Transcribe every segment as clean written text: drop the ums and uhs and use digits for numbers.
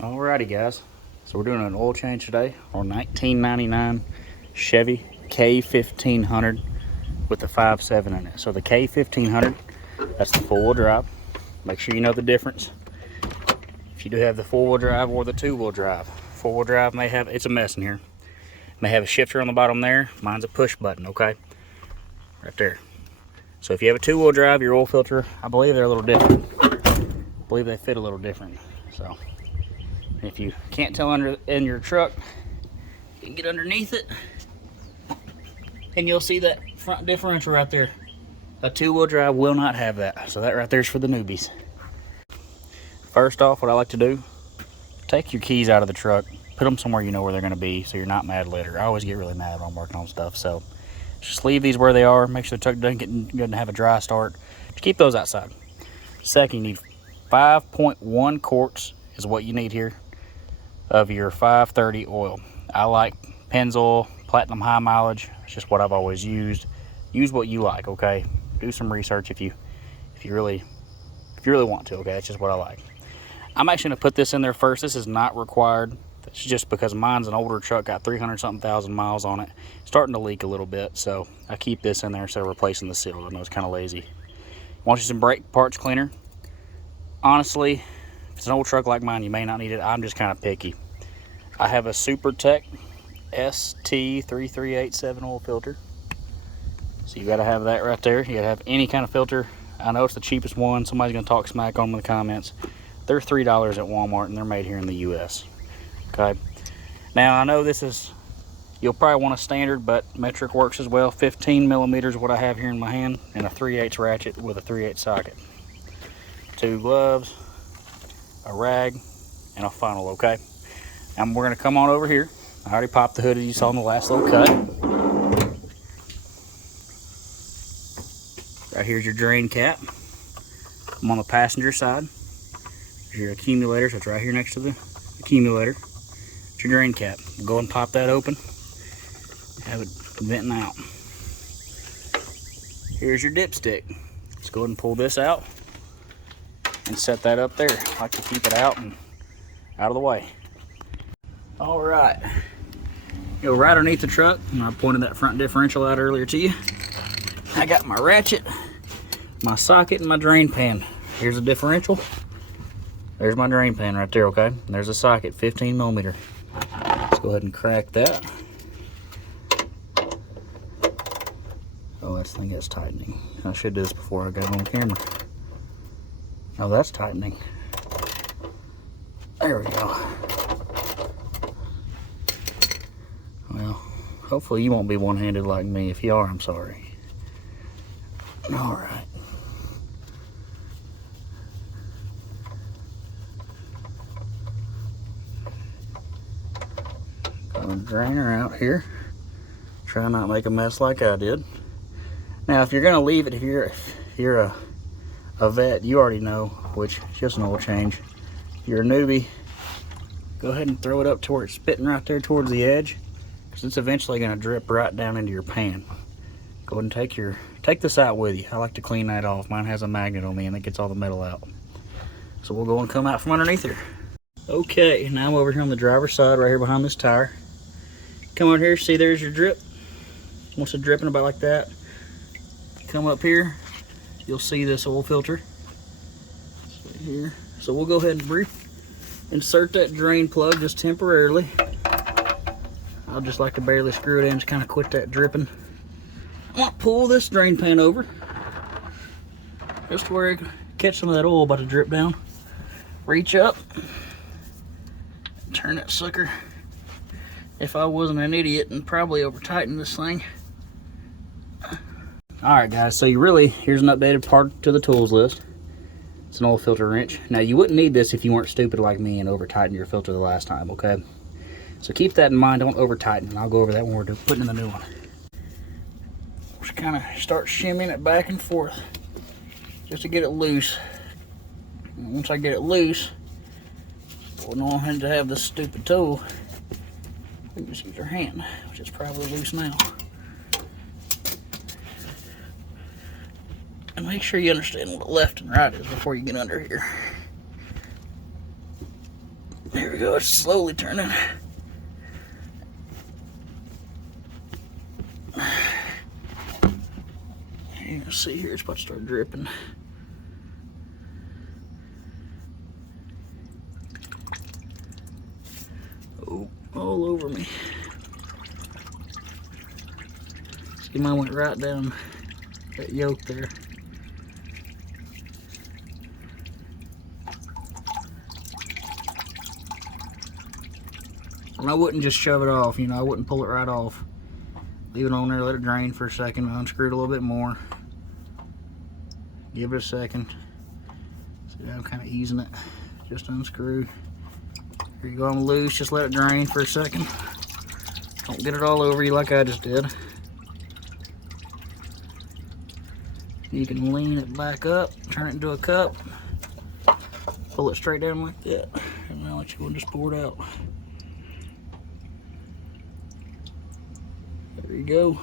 Alrighty guys, so we're doing an oil change today on 1999 Chevy K1500 with the 5.7 in it. So the K1500, that's the four-wheel drive. Make sure you know the difference. If you do have the four-wheel drive or the two-wheel drive. Four-wheel drive may have, it's a mess in here, may have a shifter on the bottom there. Mine's a push button, okay? Right there. So if you have a two-wheel drive, your oil filter, I believe they're a little different. I believe they fit a little different. So if you can't tell in your truck, you can get underneath it and you'll see that front differential right there. A two-wheel drive will not have that. So that right there is for the newbies. First off, what I like to do, take your keys out of the truck, put them somewhere you know where they're going to be so you're not mad later. I always get really mad when I'm working on stuff. So just leave these where they are. Make sure the truck doesn't get good and have a dry start. Just keep those outside. Second, you need 5.1 quarts is what you need here of your 530 oil. I like Pennzoil, Platinum High Mileage. It's just what I've always used. Use what you like, okay? Do some research if you really want to, okay? That's just what I like. I'm actually gonna put this in there first. This is not required. It's just because mine's an older truck, got 300-something thousand miles on it. Starting to leak a little bit, so I keep this in there instead of replacing the seal. I know it's kind of lazy. Want you some brake parts cleaner? Honestly, if it's an old truck like mine, you may not need it. I'm just kind of picky. I have a Super Tech ST3387 oil filter. So you gotta have that right there. You gotta have any kind of filter. I know it's the cheapest one. Somebody's gonna talk smack on them in the comments. They're $3 at Walmart and they're made here in the US. Okay. Now I know this is, you'll probably want a standard, but metric works as well. 15 millimeters is what I have here in my hand, and a 3/8 ratchet with a 3/8 socket. 2 gloves, a rag, and a funnel, okay? And we're gonna come on over here. I already popped the hood as you saw in the last little cut. Right here's your drain cap. I'm on the passenger side. Here's your accumulator, so it's right here next to the accumulator. It's your drain cap. Go and pop that open. Have it venting out. Here's your dipstick. Let's go ahead and pull this out and set that up there. I like to keep it out and out of the way. All right, go right underneath the truck, and I pointed that front differential out earlier to you. I got my ratchet, my socket, and my drain pan. Here's a differential. There's my drain pan right there, okay? And there's a socket, 15 millimeter. Let's go ahead and crack that. Oh, that thing is tightening. I should do this before I got on camera. Oh, that's tightening. There we go. Well, hopefully you won't be one-handed like me. If you are, I'm sorry. All right. Got a drainer out here. Try not to make a mess like I did. Now, if you're gonna leave it, if you're a vet, you already know, which is just an oil change. If you're a newbie, go ahead and throw it up to where it's spitting right there towards the edge, because it's eventually gonna drip right down into your pan. Go ahead and take this out with you. I like to clean that off. Mine has a magnet on me and it gets all the metal out. So we'll go and come out from underneath here. Okay, now I'm over here on the driver's side, right here behind this tire. Come over here, see there's your drip. Once it's dripping about like that, come up here, you'll see this oil filter. Right here. So we'll go ahead and insert that drain plug just temporarily. I'll just like to barely screw it in, just kind of quit that dripping. I'm gonna pull this drain pan over, just to where it catch some of that oil about to drip down. Reach up, turn that sucker. If I wasn't an idiot and probably over tighten this thing. All right, guys. So here's an updated part to the tools list. It's an oil filter wrench. Now you wouldn't need this if you weren't stupid like me and over tightened your filter the last time, okay? So keep that in mind. Don't over tighten, and I'll go over that when we're putting in the new one. Just kind of start shimmying it back and forth just to get it loose. And once I get it loose, we'll know how to have this stupid tool. We can just use our hand, which is probably loose now. And make sure you understand what left and right is before you get under here. There we go, it's slowly turning. You can see here, it's about to start dripping. Oh, all over me. See, mine went right down that yolk there. And I wouldn't just shove it off, you know, I wouldn't pull it right off. Leave it on there, let it drain for a second, unscrew it a little bit more. Give it a second. See, I'm kind of easing it. Just unscrew. Here you go, I'm loose, just let it drain for a second. Don't get it all over you like I just did. You can lean it back up, turn it into a cup, pull it straight down like that, and now let you go and just pour it out. There you go.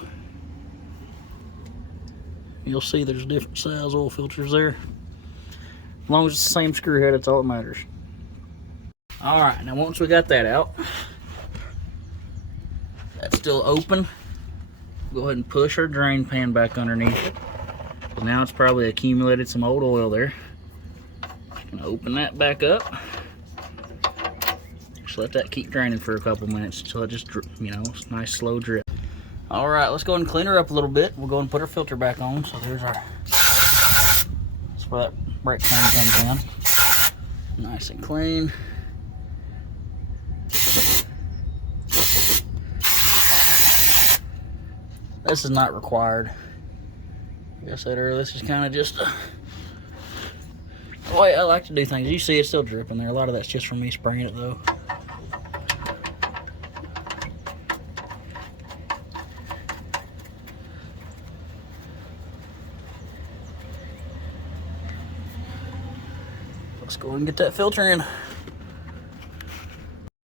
You'll see there's different size oil filters there. As long as it's the same screw head, that's all that matters. Alright, now once we got that out, that's still open. Go ahead and push our drain pan back underneath it. Now it's probably accumulated some old oil there. Just gonna open that back up. Just let that keep draining for a couple minutes until it just, you know, it's a nice slow drip. All right, let's go ahead and clean her up a little bit. We'll go and put our filter back on. So there's our, that's where that brake clean comes in. Nice and clean. This is not required. Like I said earlier, this is kind of just the way I like to do things. You see it's still dripping there. A lot of that's just from me spraying it though. Let's go and get that filter in.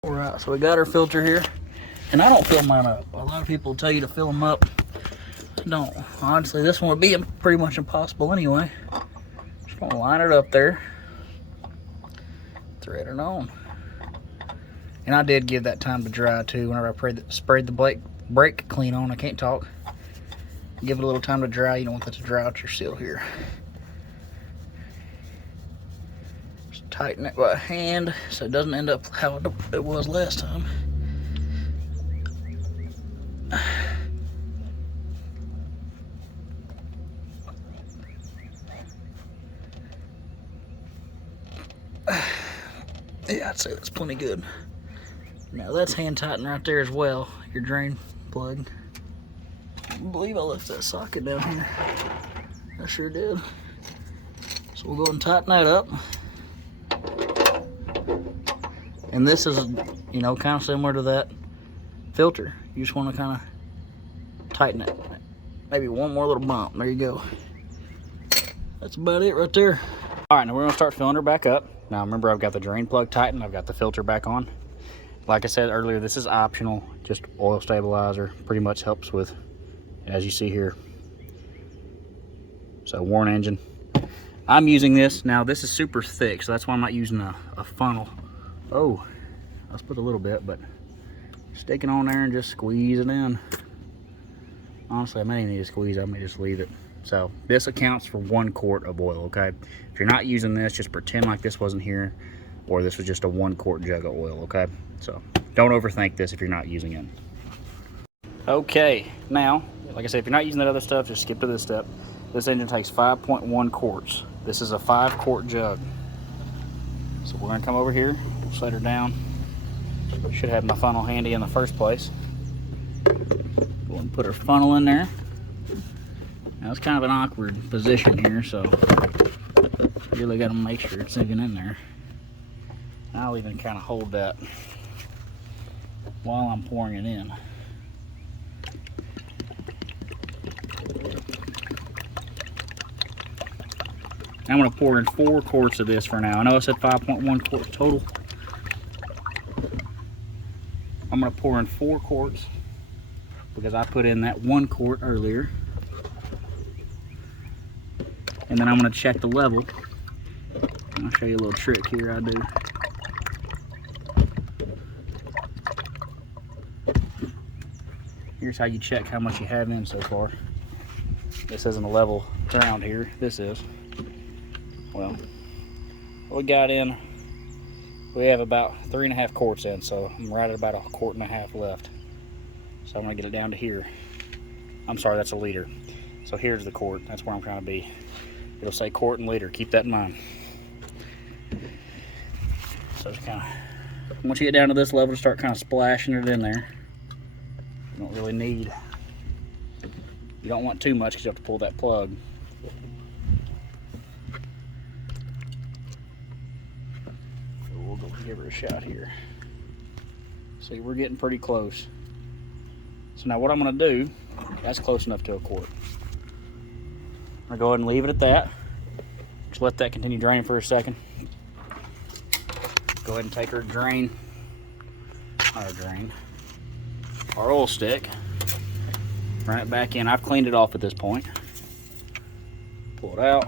All right, so we got our filter here. And I don't fill mine up. A lot of people tell you to fill them up. I don't. Honestly, this one would be pretty much impossible anyway. Just gonna line it up there. Thread it on. And I did give that time to dry too. Whenever I sprayed the brake clean on, I can't talk. Give it a little time to dry. You don't want that to dry out your seal here. Just tighten it by hand so it doesn't end up how it was last time. Yeah, I'd say that's plenty good. Now that's hand tightened right there as well, your drain plug. I believe I left that socket down here. I sure did. So we'll go ahead and tighten that up. And this is, you know, kind of similar to that filter. You just want to kind of tighten it. Maybe one more little bump. There you go. That's about it right there. All right, now we're gonna start filling her back up. Now remember, I've got the drain plug tightened, I've got the filter back on. Like I said earlier, this is optional, just oil stabilizer. Pretty much helps with, as you see here. So worn engine. I'm using this, now this is super thick, so that's why I'm not using a funnel. Oh, let's put a little bit, but stick it on there and just squeeze it in. Honestly, I may need to squeeze, I may just leave it. So this accounts for 1 quart of oil, okay? If you're not using this, just pretend like this wasn't here, or this was just a 1 quart jug of oil, okay? So don't overthink this if you're not using it. Okay, now, like I said, if you're not using that other stuff, just skip to this step. This engine takes 5.1 quarts. This is a 5 quart jug. So we're gonna come over here, we'll set her down. Should have my funnel handy in the first place. Go ahead and put her funnel in there. Now it's kind of an awkward position here, so you really got to make sure it's sinking in there. I'll even kind of hold that while I'm pouring it in. I'm going to pour in 4 quarts of this for now. I know I said 5.1 quarts total. I'm going to pour in 4 quarts because I put in that 1 quart earlier. And then I'm going to check the level. I'll show you a little trick here I do. Here's how you check how much you have in so far. This isn't a level ground here. This is. Well, we got in, we have about 3.5 quarts in, so I'm right at about 1.5 quarts left. So I'm gonna get it down to here. I'm sorry, that's a liter. So here's the quart, that's where I'm trying to be. It'll say quart and liter, keep that in mind. So just kind of, once you get down to this level, start kind of splashing it in there. You don't really need, you don't want too much because you have to pull that plug. So we'll go give her a shot here. See, we're getting pretty close. So now what I'm gonna do, that's close enough to a quart. I'm gonna go ahead and leave it at that. Just let that continue draining for a second. Go ahead and take our our oil stick, run it back in. I've cleaned it off at this point. Pull it out.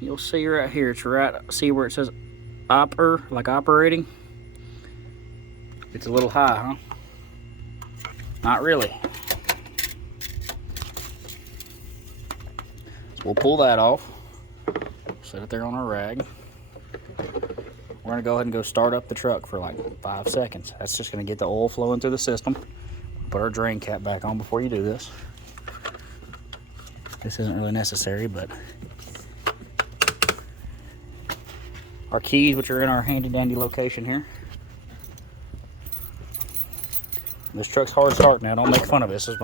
You'll see right here, it's right, see where it says like operating? It's a little high, huh? Not really. So we'll pull that off. Set it there on our rag. We're gonna go ahead and go start up the truck for like 5 seconds. That's just gonna get the oil flowing through the system. Put our drain cap back on before you do this. This isn't really necessary, but our keys, which are in our handy dandy location here. This truck's hard start now, don't make fun of it. This is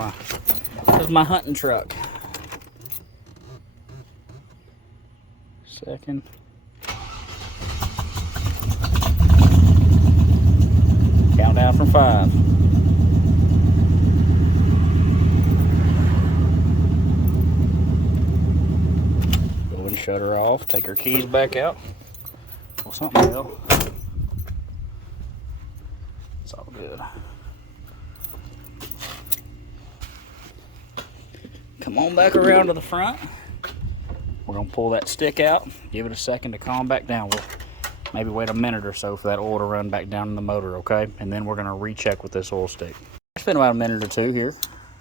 my hunting truck. Second. Count down from 5. Go ahead and shut her off. Take her keys back out. Well, something will. It's all good. Come on back around to the front. We're gonna pull that stick out. Give it a second to calm back down. We'll maybe wait a minute or so for that oil to run back down in the motor, okay? And then we're gonna recheck with this oil stick. It's been about a minute or two here.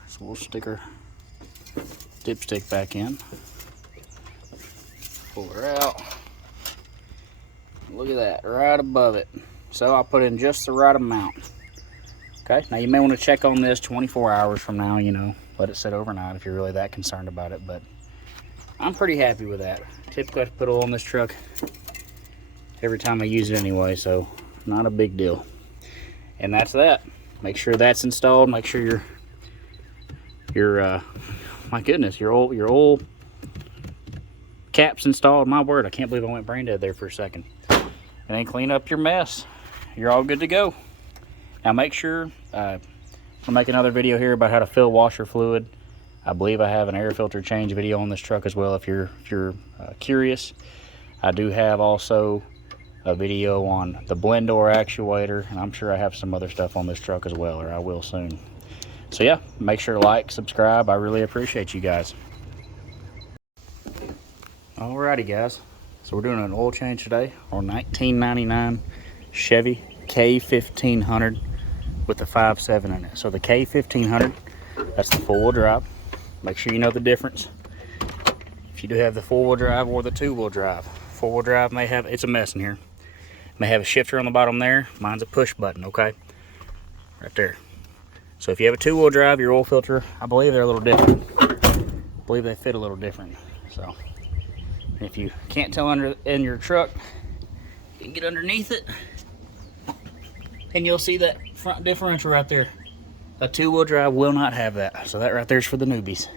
So we'll stick our dipstick back in. Pull her out. Look at that, right above it. So I'll put in just the right amount. Okay, now you may want to check on this 24 hours from now, you know. Let it sit overnight if you're really that concerned about it, but I'm pretty happy with that. Typically I have to put oil in this truck every time I use it anyway, so not a big deal. And that's that. Make sure that's installed. Make sure your my goodness, your oil cap's installed. My word, I can't believe I went brain dead there for a second. And then clean up your mess. You're all good to go. Now make sure, I'll make another video here about how to fill washer fluid. I believe I have an air filter change video on this truck as well if you're curious. I do have also a video on the blend door actuator, and I'm sure I have some other stuff on this truck as well, or I will soon. So yeah, make sure to like, subscribe. I really appreciate you guys. Alrighty guys, so we're doing an oil change today on 1999 Chevy K1500 with the 5.7 in it. So the K1500, that's the 4-wheel drive. Make sure you know the difference. If you do have the 4-wheel drive or the 2-wheel drive. 4-wheel drive may have, it's a mess in here. May have a shifter on the bottom there. Mine's a push button, okay? Right there. So if you have a 2-wheel drive, your oil filter, I believe they're a little different. I believe they fit a little different. So if you can't tell in your truck, you can get underneath it and you'll see that front differential right there. A 2-wheel drive will not have that. So that right there is for the newbies.